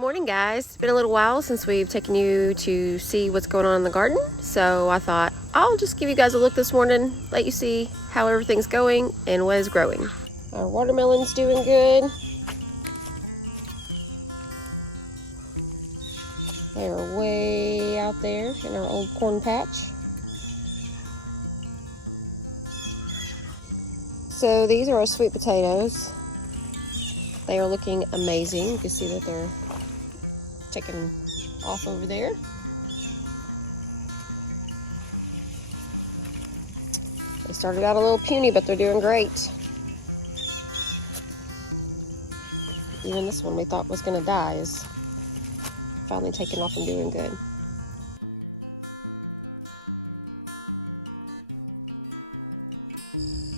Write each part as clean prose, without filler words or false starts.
morning, guys. It's been a little while since we've taken you to see what's going on in the garden, so I thought I'll just give you guys a look this morning, let you see how everything's going and what is growing. Our watermelon's doing good. They're way out there in our old corn patch. So these are our sweet potatoes. They are looking amazing. You can see that they're taking off over there. They started out a little puny, but they're doing great. Even this one we thought was gonna die is finally taking off and doing good.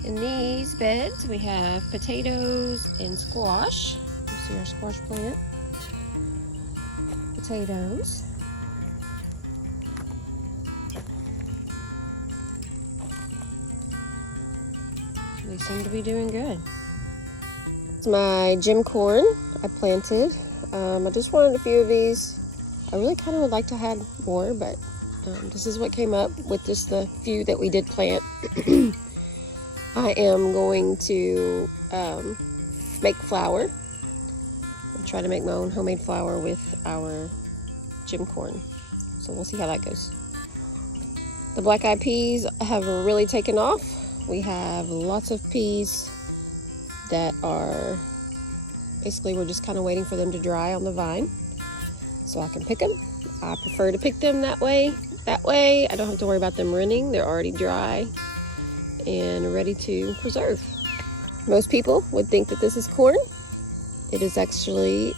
In these beds, we have potatoes and squash. You see our squash plant. Potatoes. They seem to be doing good. It's my gym corn I planted. I just wanted a few of these. I really kind of would like to have more, but this is what came up with just the few that we did plant. I am going to make flour. I'll try to make my own homemade flour with our gym corn. So we'll see how that goes. The black-eyed peas have really taken off. We have lots of peas that are, basically we're just kind of waiting for them to dry on the vine so I can pick them. I prefer to pick them that way. That way I don't have to worry about them running. They're already dry and ready to preserve. Most people would think that this is corn. It is actually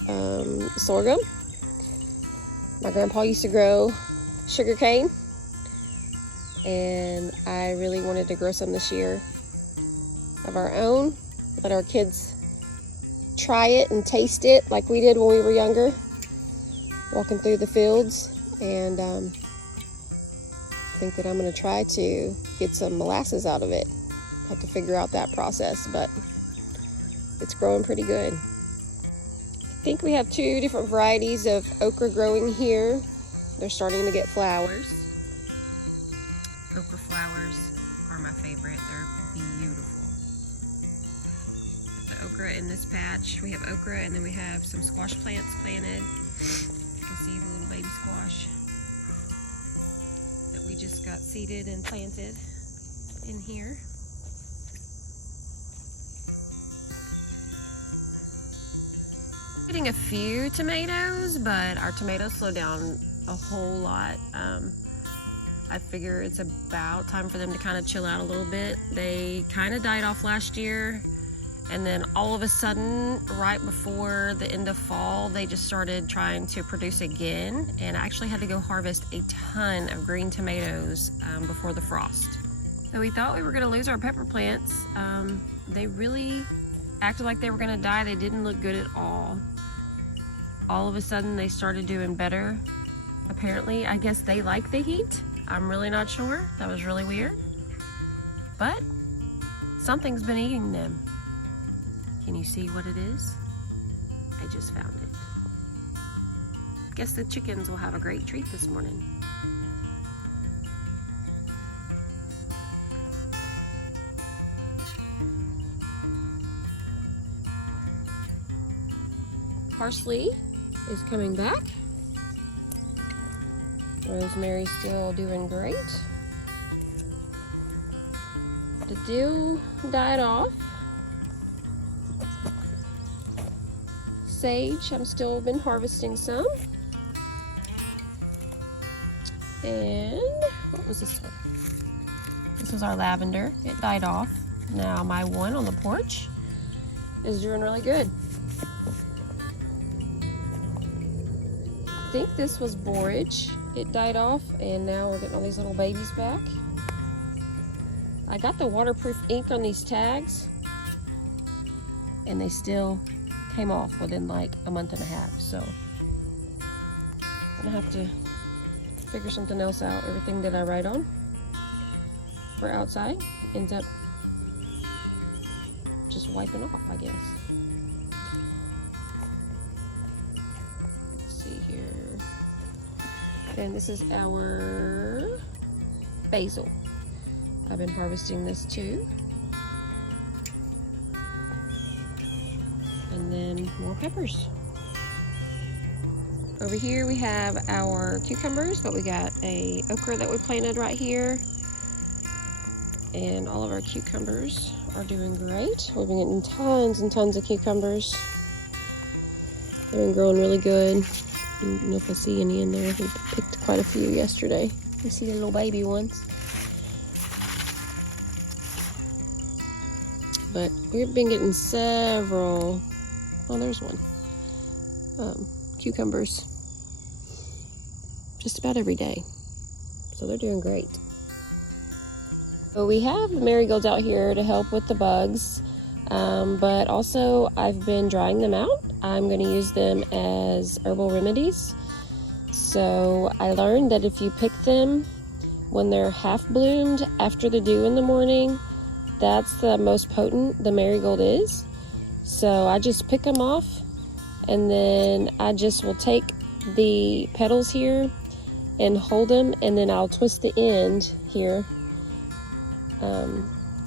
sorghum. My grandpa used to grow sugar cane, and I really wanted to grow some this year of our own. Let our kids try it and taste it like we did when we were younger, walking through the fields. And I think that I'm going to try to get some molasses out of it. Have to figure out that process, but it's growing pretty good. I think we have two different varieties of okra growing here. They're starting to get flowers. Okra flowers are my favorite. They're beautiful. The okra in this patch, we have okra and then we have some squash plants planted. You can see the little baby squash that we just got seeded and planted in here. Getting a few tomatoes, but our tomatoes slowed down a whole lot. I figure it's about time for them to kind of chill out a little bit. They kind of died off last year, and then all of a sudden, right before the end of fall, they just started trying to produce again, and I actually had to go harvest a ton of green tomatoes before the frost. So we thought we were gonna lose our pepper plants. They really acted like they were gonna die. They didn't look good at all. All of a sudden they started doing better. Apparently, I guess they like the heat. I'm really not sure. That was really weird. But something's been eating them. Can you see what it is? I just found it. Guess the chickens will have a great treat this morning. Parsley is coming back. Rosemary's still doing great. The dill died off. Sage, I'm still been harvesting some. And what was this one? This was our lavender. It died off. Now my one on the porch is doing really good. I think this was borage. It died off, and now we're getting all these little babies back. I got the waterproof ink on these tags, and they still came off within like a month and a half. So I'm gonna have to figure something else out. Everything that I write on for outside ends up just wiping off, I guess. here. And this is our basil. I've been harvesting this too. And then more peppers. Over here we have our cucumbers, but we got a okra that we planted right here. And all of our cucumbers are doing great. We've been getting tons and tons of cucumbers. They've been growing really good. I don't know if I see any in there. We picked quite a few yesterday. You see the little baby ones. But we've been getting several, oh, there's one, cucumbers just about every day. So they're doing great. So we have the marigolds out here to help with the bugs, but also I've been drying them out. I'm going to use them as herbal remedies. So I learned that if you pick them when they're half bloomed after the dew in the morning, that's the most potent the marigold is. So I just pick them off, and then I just will take the petals here and hold them, and then I'll twist the end here,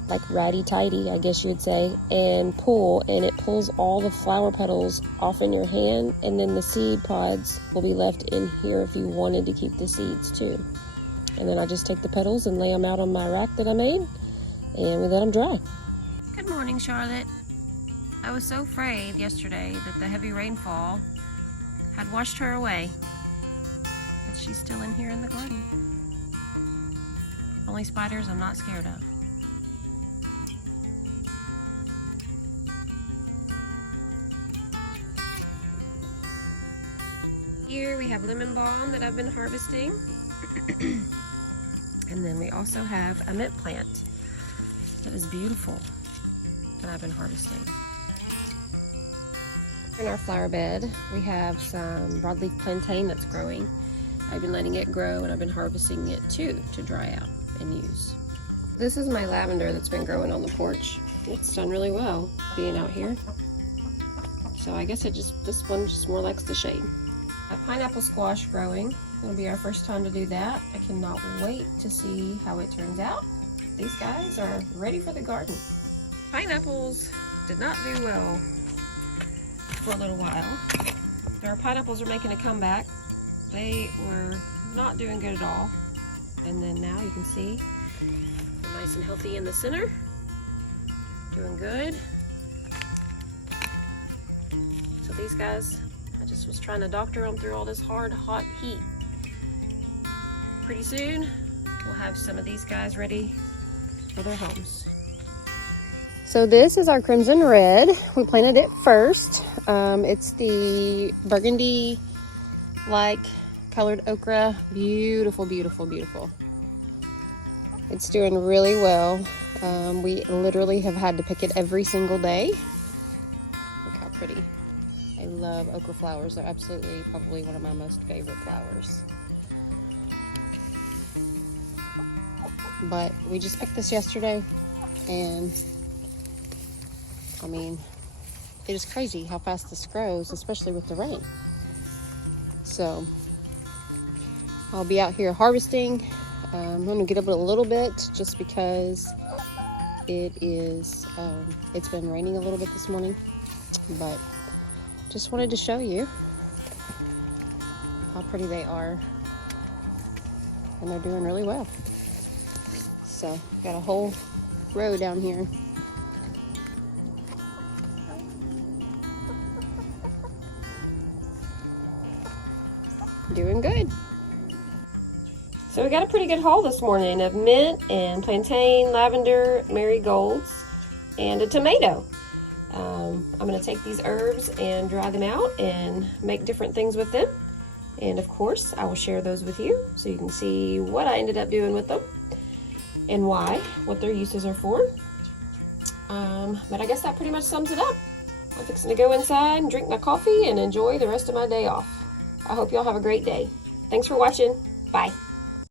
like ratty-tighty, I guess you'd say, and pull, and it pulls all the flower petals off in your hand, and then the seed pods will be left in here if you wanted to keep the seeds too. And then I just take the petals and lay them out on my rack that I made, and we let them dry. Good morning, Charlotte. I was so afraid yesterday that the heavy rainfall had washed her away, but she's still in here in the garden. Only spiders I'm not scared of. Here we have lemon balm that I've been harvesting. And then we also have a mint plant that is beautiful that I've been harvesting. In our flower bed, we have some broadleaf plantain that's growing. I've been letting it grow, and I've been harvesting it too to dry out and use. This is my lavender that's been growing on the porch. It's done really well being out here. So I guess this one just more likes the shade. A pineapple squash growing. It'll be our first time to do that. I cannot wait to see how it turns out. These guys are ready for the garden. Pineapples did not do well for a little while. Our pineapples are making a comeback. They were not doing good at all. And then now you can see they're nice and healthy in the center. Doing good. So these guys, I just was trying to doctor them through all this hard, hot heat. Pretty soon, we'll have some of these guys ready for their homes. So this is our crimson red. We planted it first. It's the burgundy-like colored okra. Beautiful, beautiful, beautiful. It's doing really well. We literally have had to pick it every single day. Look how pretty. I love okra flowers. They're absolutely probably one of my most favorite flowers. But we just picked this yesterday, and I mean, it is crazy how fast this grows, especially with the rain. So I'll be out here harvesting. I'm going to get up a little bit just because it's been raining a little bit this morning, but just wanted to show you how pretty they are, and they're doing really well. So got a whole row down here. Doing good. So we got a pretty good haul this morning of mint and plantain, lavender, marigolds, and a tomato. I'm going to take these herbs and dry them out and make different things with them. And of course, I will share those with you so you can see what I ended up doing with them and why, what their uses are for. But I guess that pretty much sums it up. I'm fixing to go inside and drink my coffee and enjoy the rest of my day off. I hope y'all have a great day. Thanks for watching. Bye.